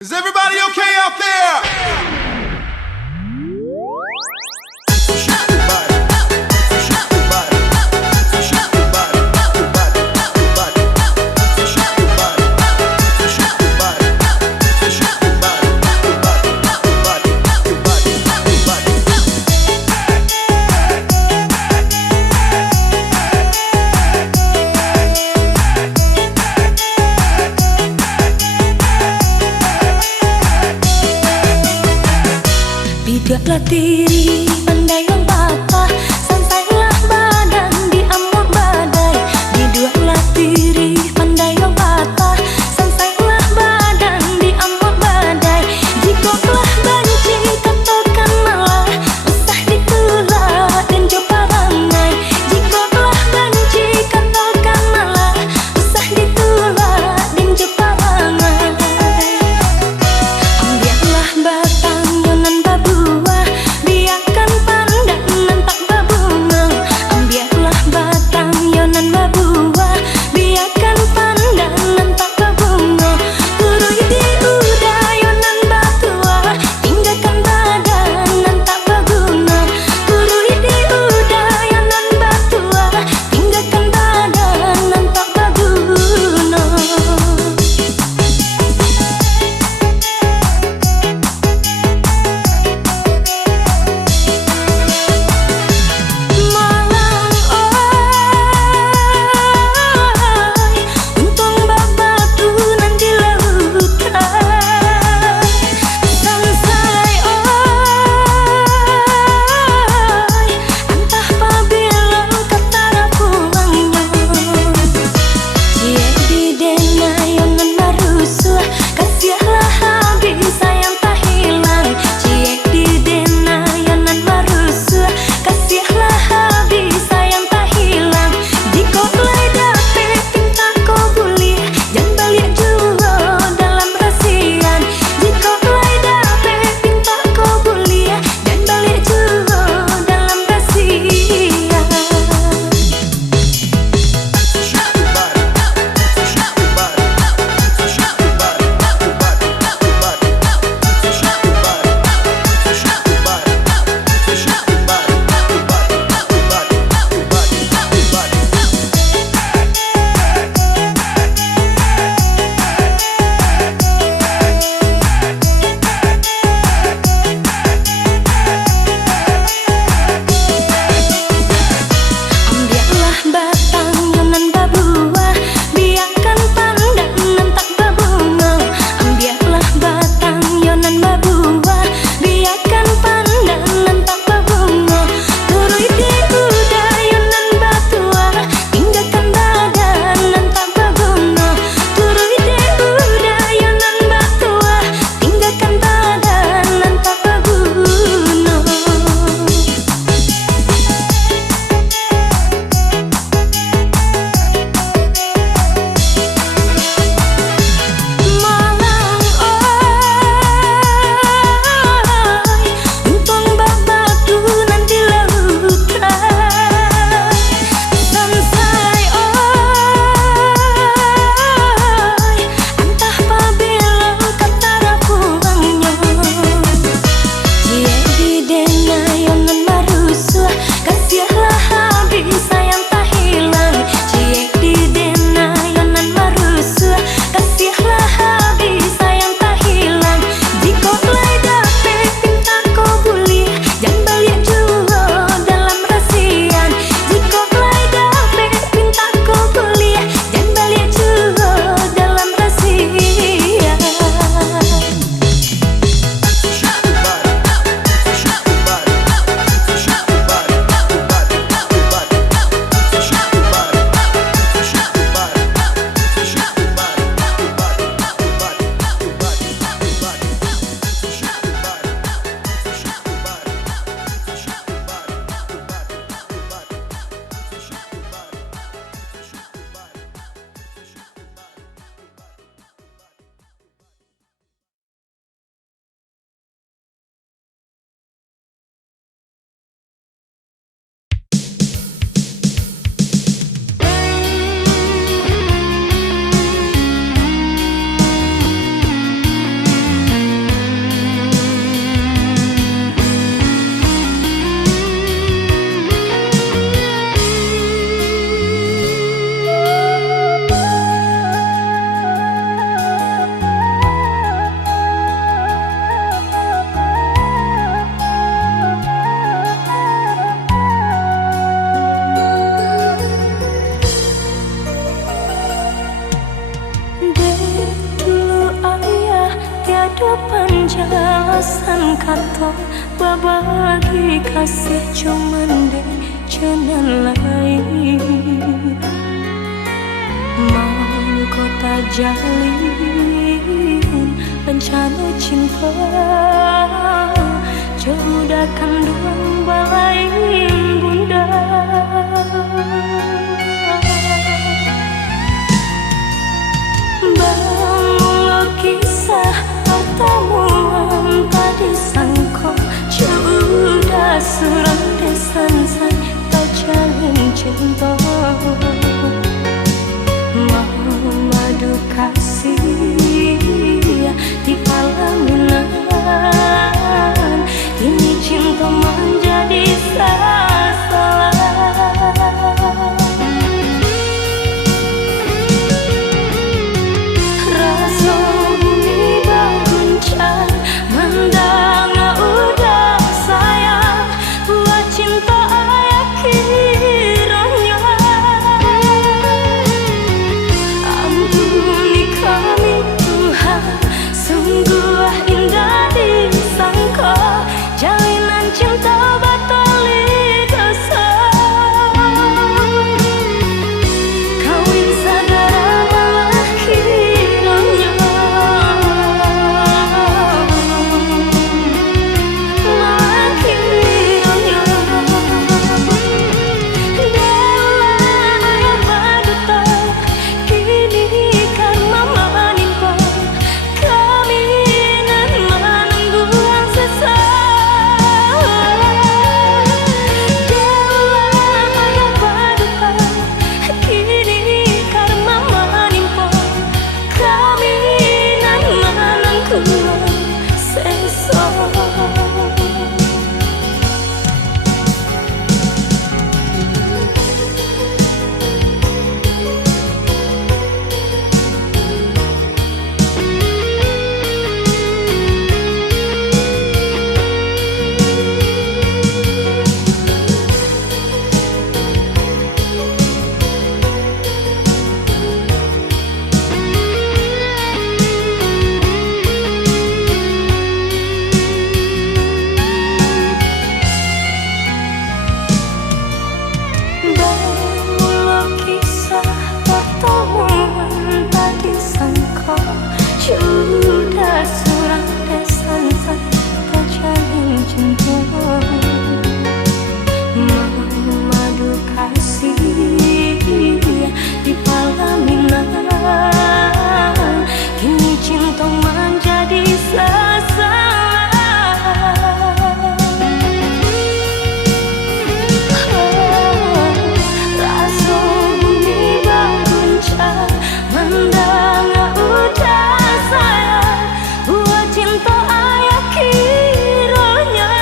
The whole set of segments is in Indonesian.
Is everybody okay out there? Bidaklah diri pandailah patah, santailah badan di amur badai. Bidaklah diri pandailah patah, santailah badan di amur badai. Jika telah benci katakan malah, usah ditolak dan coba rangai. Jika telah benci katakan malah, usah ditolak dan coba rangai. Ambillah batang yonan babu, biarkan Tiada penjelasan kata babagi kasih cuman deh jalan lain. Mau kota jalin bencana cinta jauhkan duang balai bunda. Bangunlah kisah pertemuan tadi sangko sudah surat desan saya tak jalin cinta. Madu kasih di palaminan ini cinta menjadi salah. Rasa bumi berguncang mendang udah sayang buat cinta ayah kiranya. Ampuni kami Tuhan, sungguh indah disangka jalinan cinta batali dosa. Kawin saudara malah kiranya, malah kiranya. Dewa ayah baduta kini karma menimpa kami nan menunggu yang sesat. Dewa ayah baduta kini karma menimpa kami nan menunggu yang sesat. Bangunlah kisah pertemuan tadi sangka sudah surat desan saya tak jalin cinta. Madu kasih di palaminan kini cinta menjadi sasaran. Rasa bumi berguncang mendang udah sayang buat cinta ayah kiranya.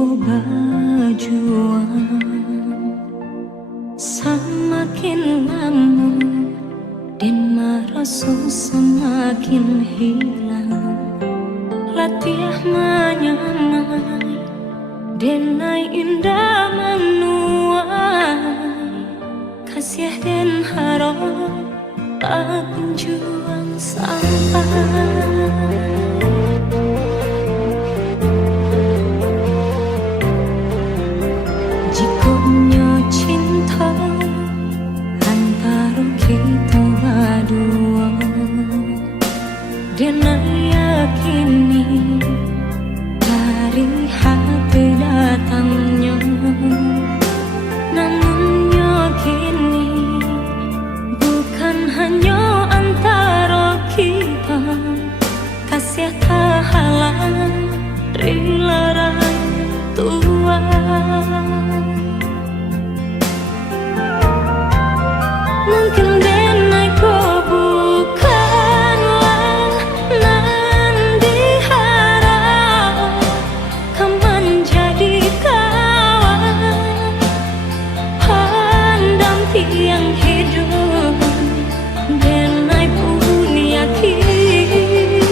coba berjuang, semakin lama dan merasa semakin hilang. Latihan menyamai denai indah menuai, kasih dan harap tak kunjung sampai. Jikanya cinta antara kita berdua, dan yakini dari hati datangnya. Namun yakini bukan hanya antara kita, kasih tak halang rela tua. Mungkin denai kau bukanlah nan diharap, kau menjadi kawan pendamping hidup. Denai pun yakin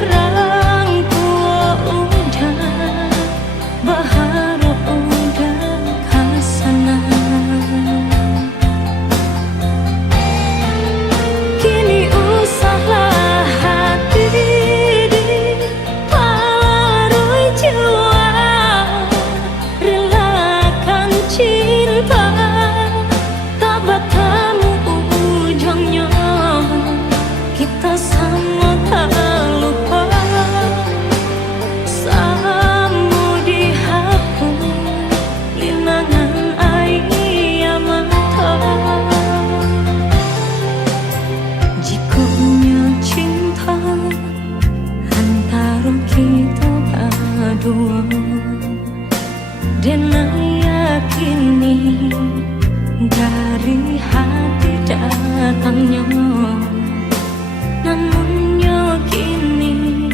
orang tua udah berharap udah kesana. Kini usahlah hati diparui jiwa, relakan cinta tak bertemu ujungnya. Kita sama tak lupa, sama dihapus linangan air mata. Jikanya cinta antara kita berdua, dan yakini dari hati datangnya. Namun yakini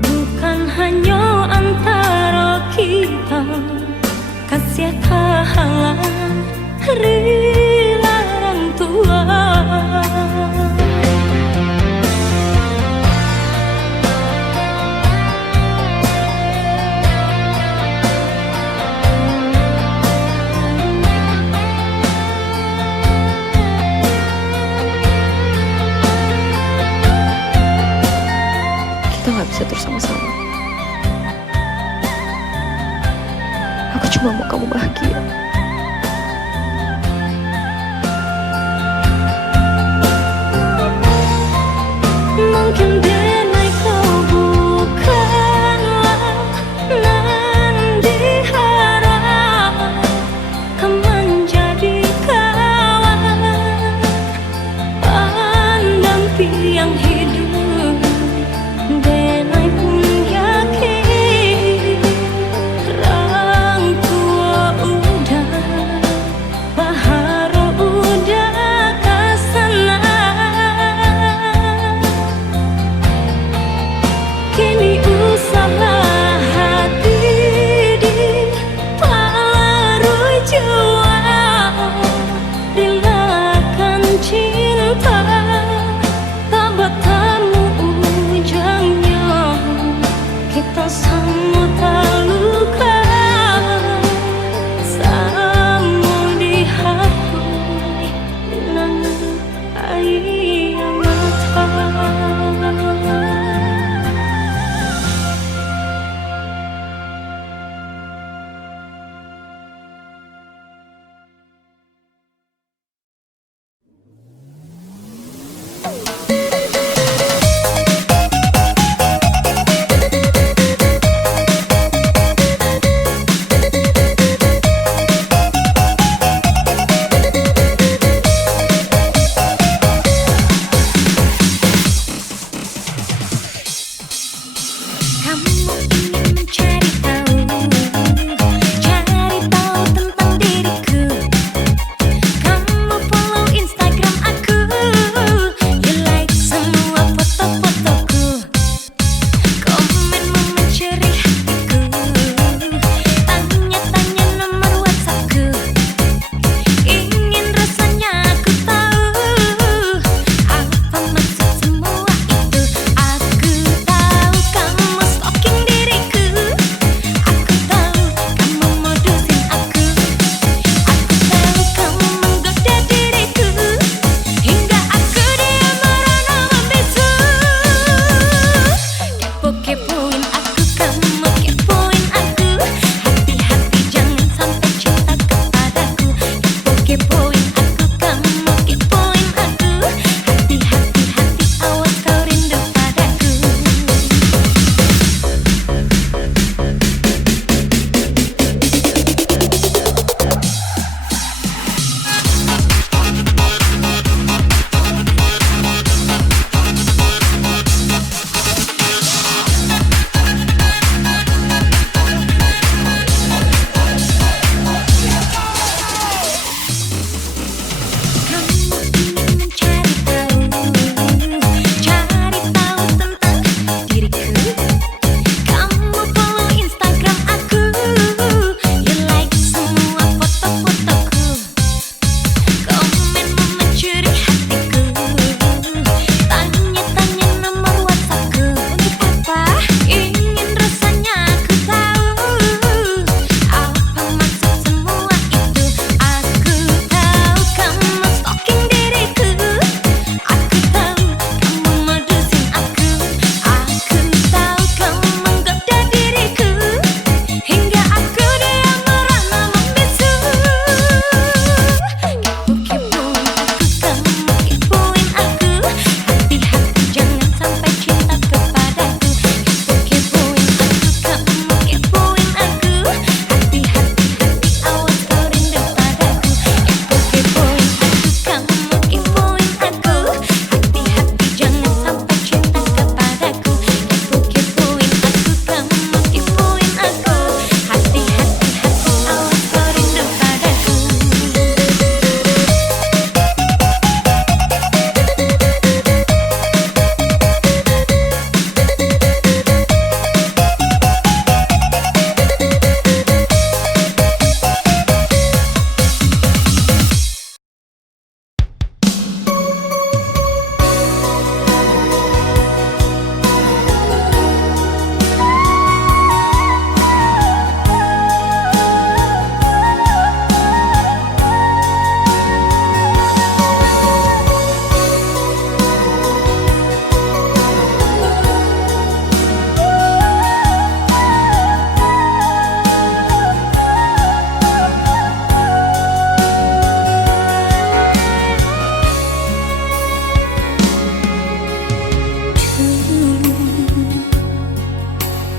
bukan hanya antara kita, kasih tak halang rela orang tua. Kita gak bisa terus sama-sama. Aku cuma mau kamu bahagia. Mungkin denai kau bukanlah nan diharap, kau menjadi kawan pendamping hidup. Denai pun yakin orang tua udah berharap udah kesana.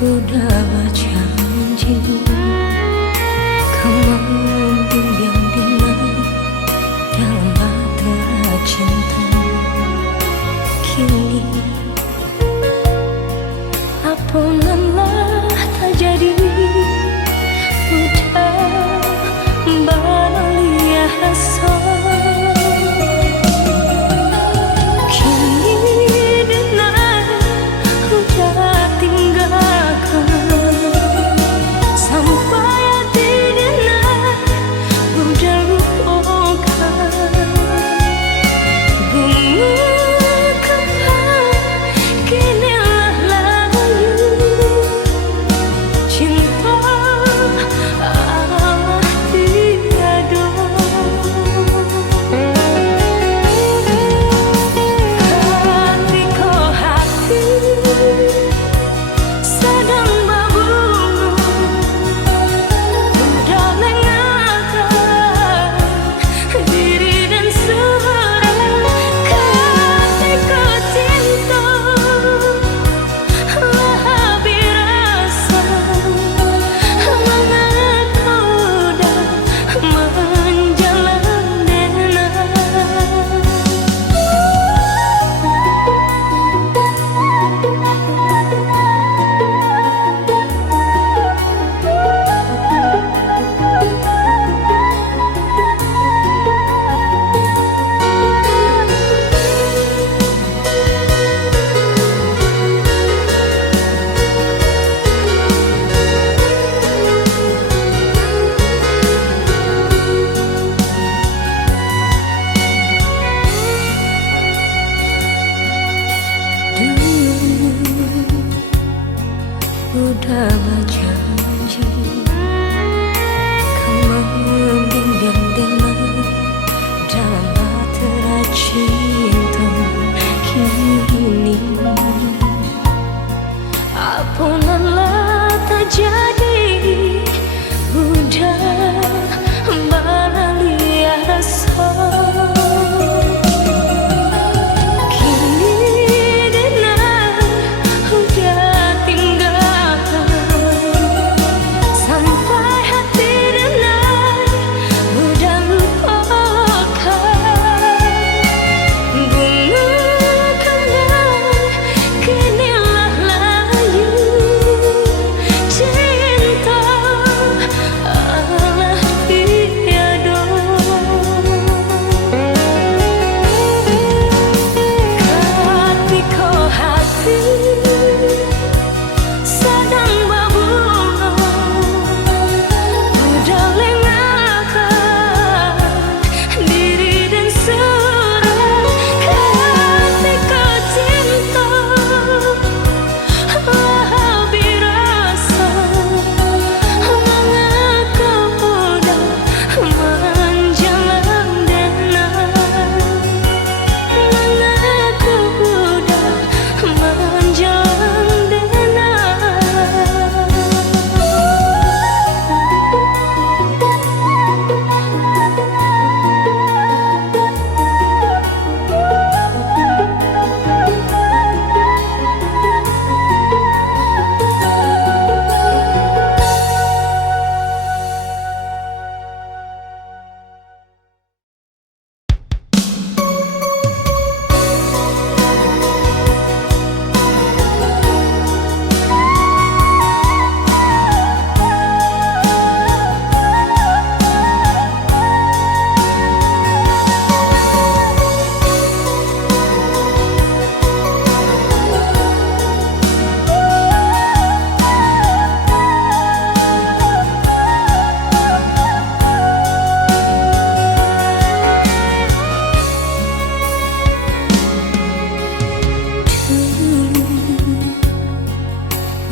udah berjanji kau membimbing Dina dalam bahtera cinta. Kini ampunanlah tak jadi, udah beralih rasa. Udah berjanji kau membimbing Dina dalam bahtera cinta. Kini ampunanlah tak jadi, udah beralih rasa.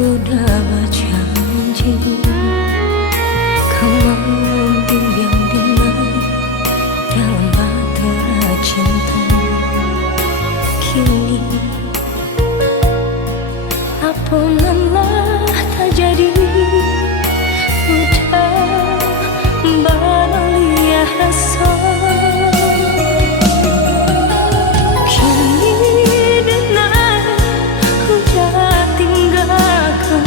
Udah berjanji kau membimbing Dina dalam bahtera cinta. Kini ampunanlah tak jadi, udah beralih rasa. Kini Dina udah tinggalkan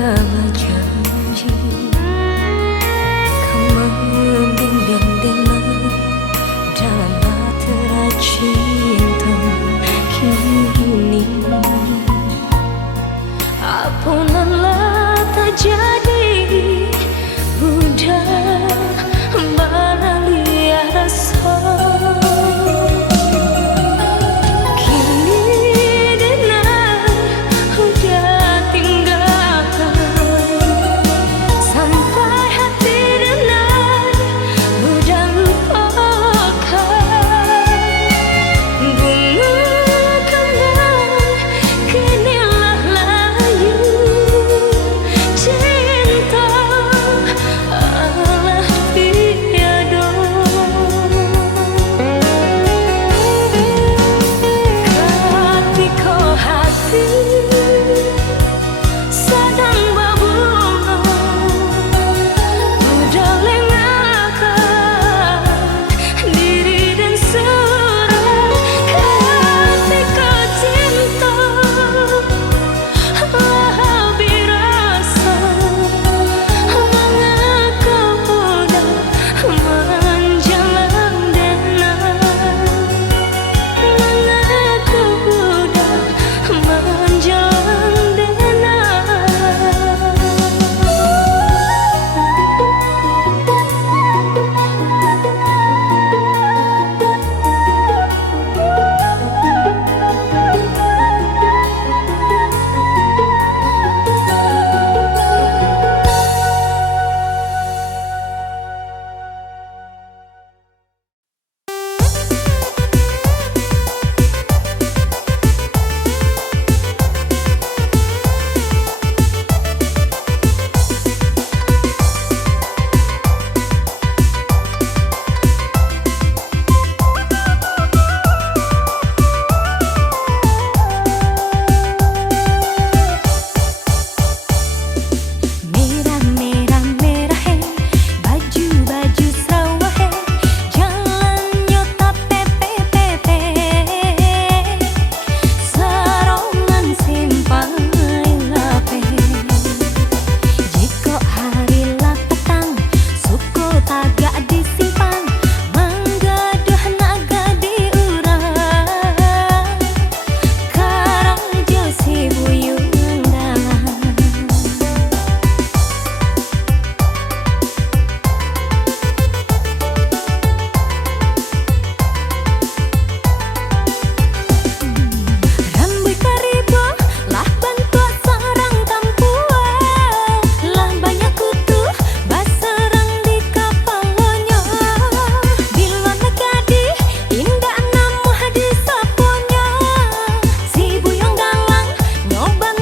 udah berjanji kau membimbing dengan dalam bahtera cinta kini. Apalah terjadi, udah beralih rasa. Kini dengar udah tinggalkan, sampai hati dengar udah lupakan. Bunga kembang kinilah layu, cinta alah tiada. Ketika hati sedang berbunga, udah lengahkan diri dan surat. Ketika cinta lebih rasa, mengapa udah menjalan denang, mengapa udah menjalan denang. Merah merah merah he, baju baju sawah he, jalannya tak pepe pepe, serongan simpai lape. Jika hari lah petang, suku tagak disimpan, manggaduh naga diurang, karang jo si buyung dalam. Rambut karibo lah bantuan sarang kampuan, lah banyak kutu baserang di kapalnya. Bila negadi indah namu hadis saponya, si buyung galang nyoban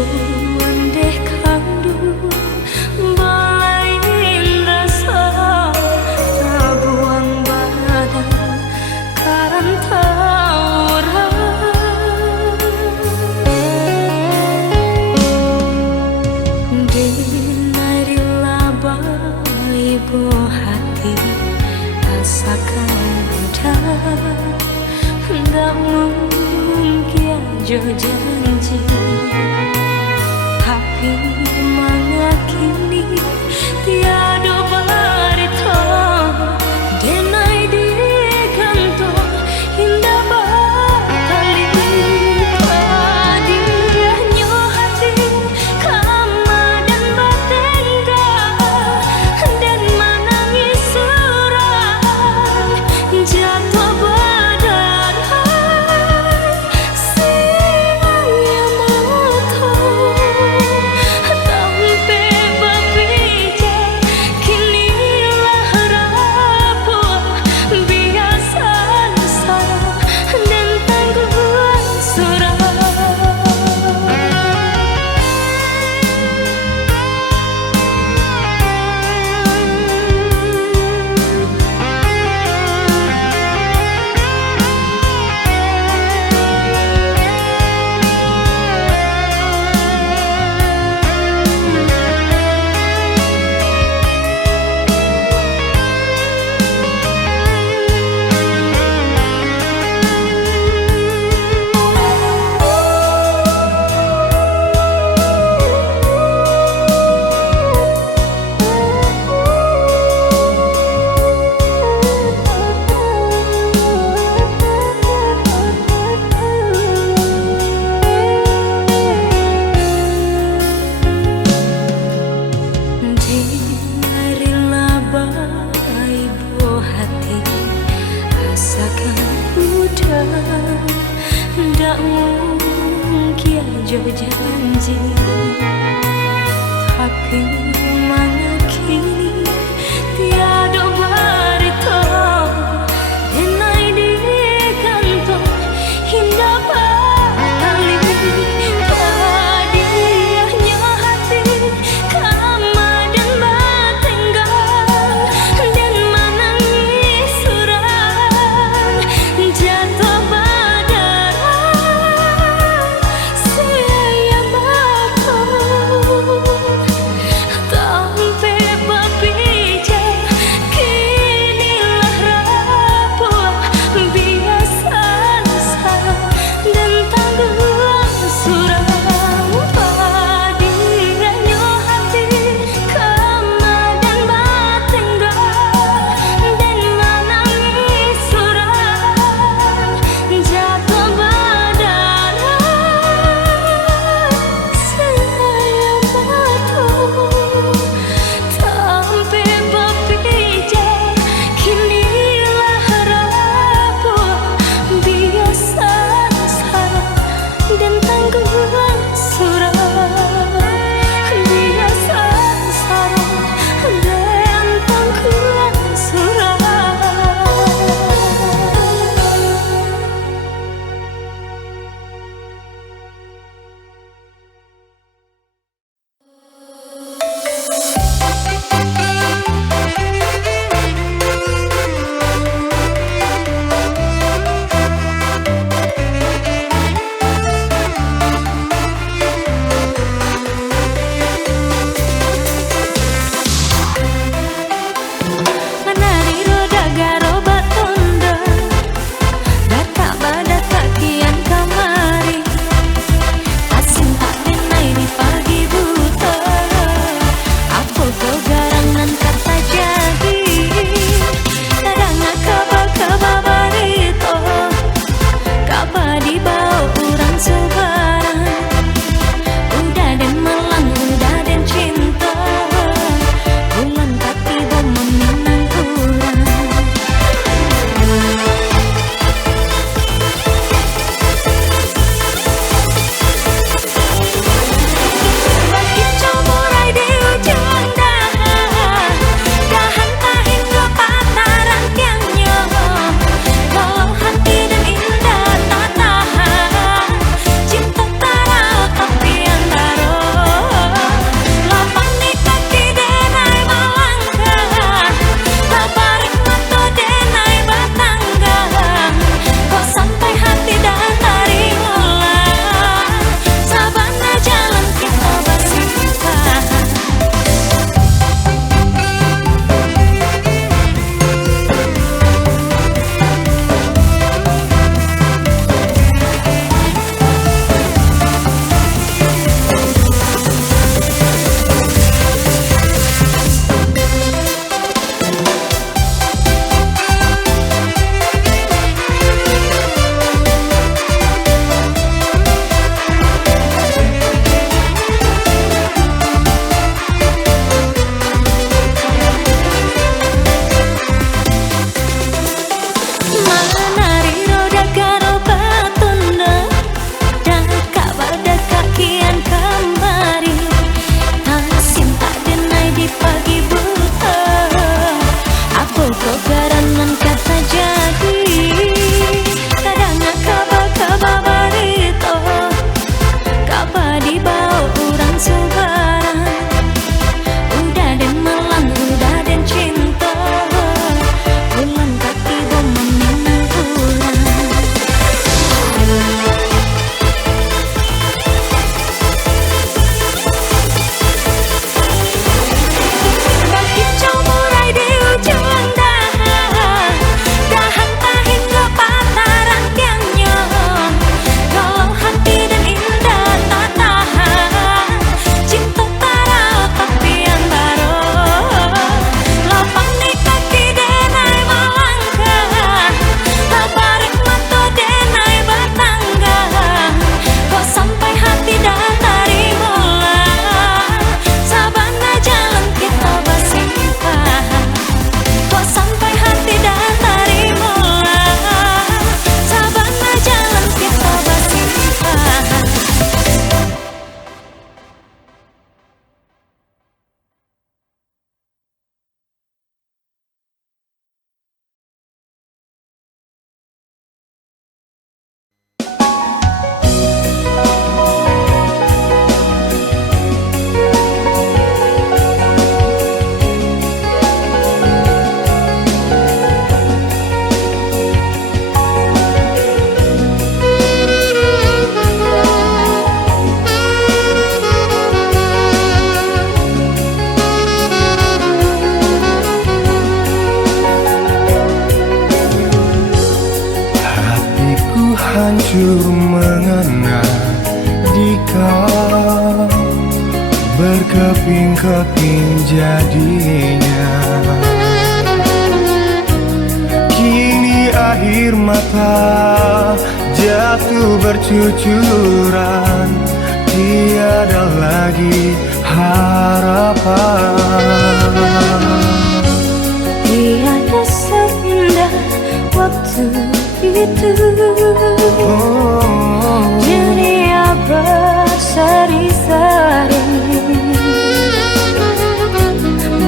ndeh kandu balain rasa tabuang badan karantauran dinari laba ibu hati asakan udah nggak mungkin jo janji tapi mengakini tiada barita denai di kantong indah bakali padiahnya hati kama dan batengga dan menangis surai jatuh berdarah siaya mata tampe berpijak kinilah rapuh biasa salah dan tangguhan surah. Dinari laba ibu hati asakan udah ndak mungkin jo janji tapi mengakini tiada barita denai di kantong indah bakali padiahnya hati kama dan batenggang dan menangis surai jatuh berdarah siaya mata keping-keping jadinya. Kini air mata jatuh bercucuran, tiada lagi harapan. Tiada seindah waktu itu, dunia berseri-seri,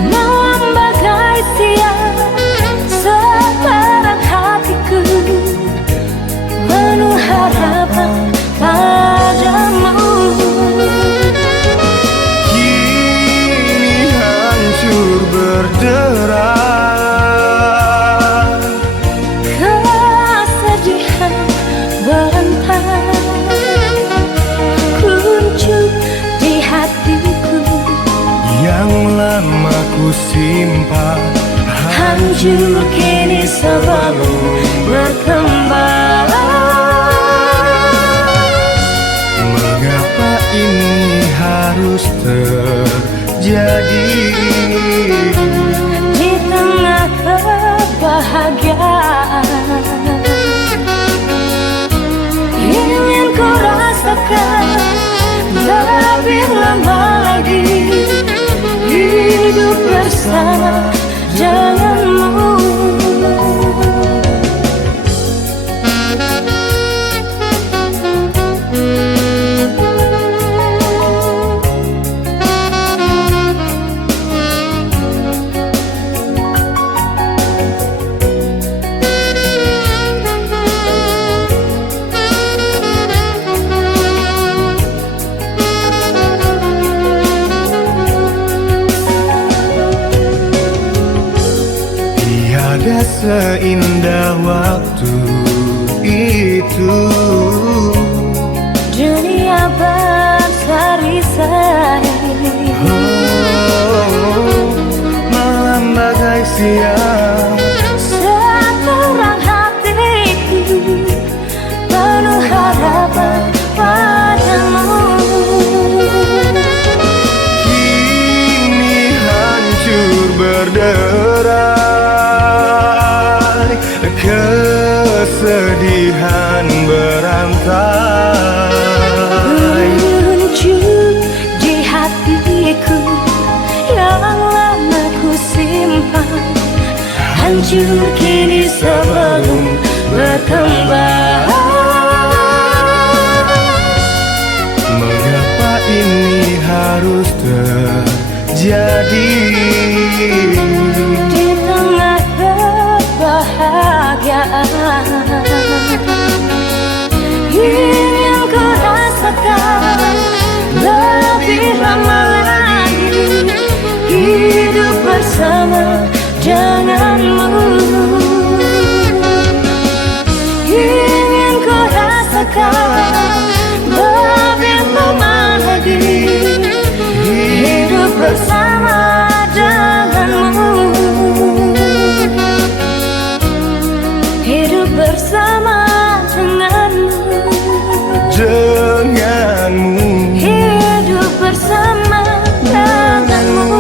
malam bagai siang sekarang hatiku penuh harapan padamu. Kini hancur berderai, kesedihan berantai kuncup di hatiku yang lama ku simpan hancur kini sebelum berkembang. Mengapa ini harus terjadi Di tengah kebahagiaan ingin ku rasakan lebih lama lagi hidup bersama denganmu. Tiada seindah waktu itu, Dunia berseri-seri, malam bagai siang sekarang hatiku penuh harapan padamu. kini hancur berderai, kesedihan berantai. Muncul di hatiku yang lama ku simpan hancur kini sebelum berkembang. Mengapa ini harus terjadi Di tengah kebahagiaan ingin ku rasakan lebih lama lagi hidup bersama denganmu. Ingin ku rasakan lebih lama lagi hidup bersama denganmu. Hidup bersama denganmu. Hidup bersama denganmu.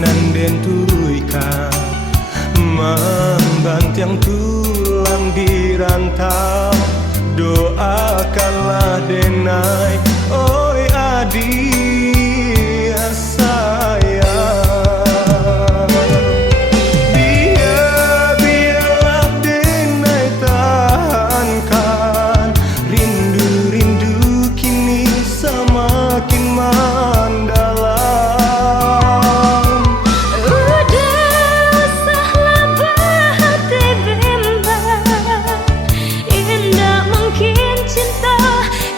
nan den turuikan membantiang tulang di rantau. Doakanlah denai, oi adik sayang. Biarlah denai tahankan, rindu-rindu kini semakin mendalam. Udah usahlah berhati bimbang, indah mungkin cinta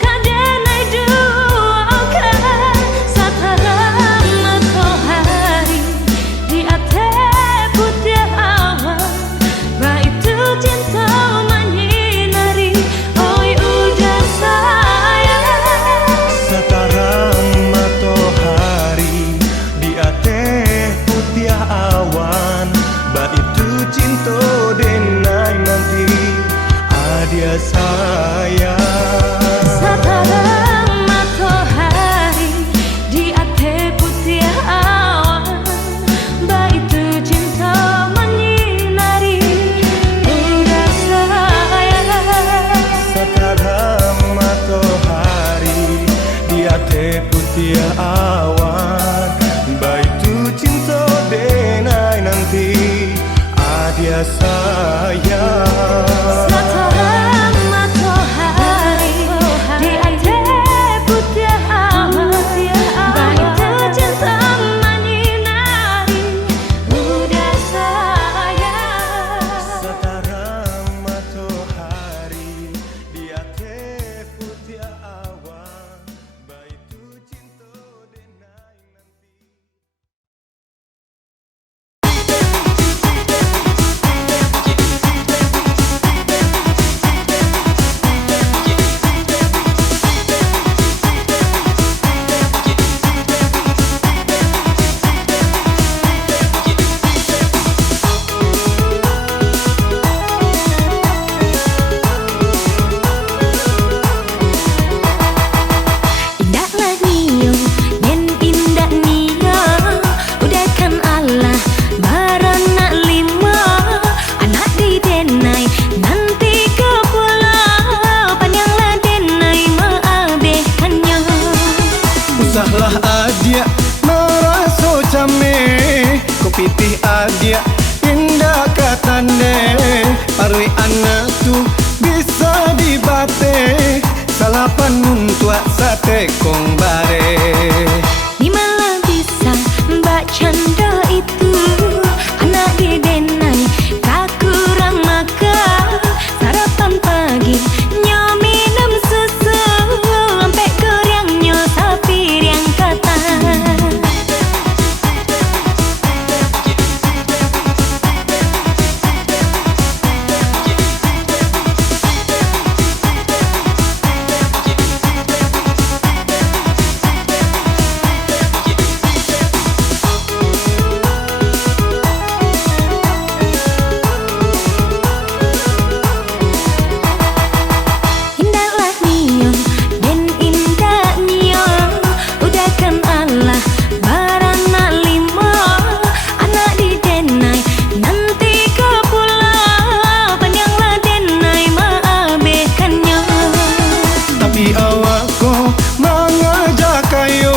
kadenai duakan. Sataran matahari di atas putih awan, baitu cinta menyinari, oi udah sayang. Sekarang matahari di atas putih awan, baitu cinta denai nanti adia sayang. Sataran matahari di atas putih awan, baitu cinta menyinari, udah sayang. Sekarang matahari di atas putih awan, baitu cinta denai nanti adia sayang. Sataran matahari di atas putih awan, baitu cinta menyinari, udah sayang. Sekarang matahari di atas putih awan, baitu cinta denai nanti. Indahlah nio, den indah nio, udahkan Allah baranak lima, anak di denai nanti ke pulau, panjanglah denai maabehkannya. Usahlah adia meraso came, kopitih adia indah katane, parwi anak tu bisa dibate, salapan muntua sate kong bare. Di mana bisa mbak canda itu, anak di denai tak kurang makan, sarapan pagi nyo minum susu, sampai kuriang nyo sapi yang kata. Indahlah nio, den indah nio, udahkan Allah baranak lima, anak di denai nanti ke pulau, panjanglah denai maabehkannya. Tapi awakku mengajak kayo,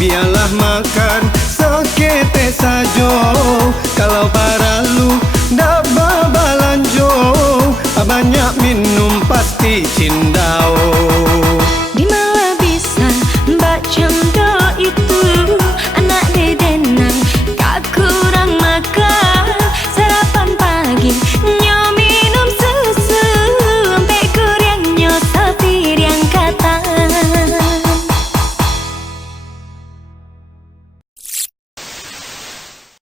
biarlah makan sekete sajo. Kalau paralu ndak babalanjo, banyak minum pasti cindao.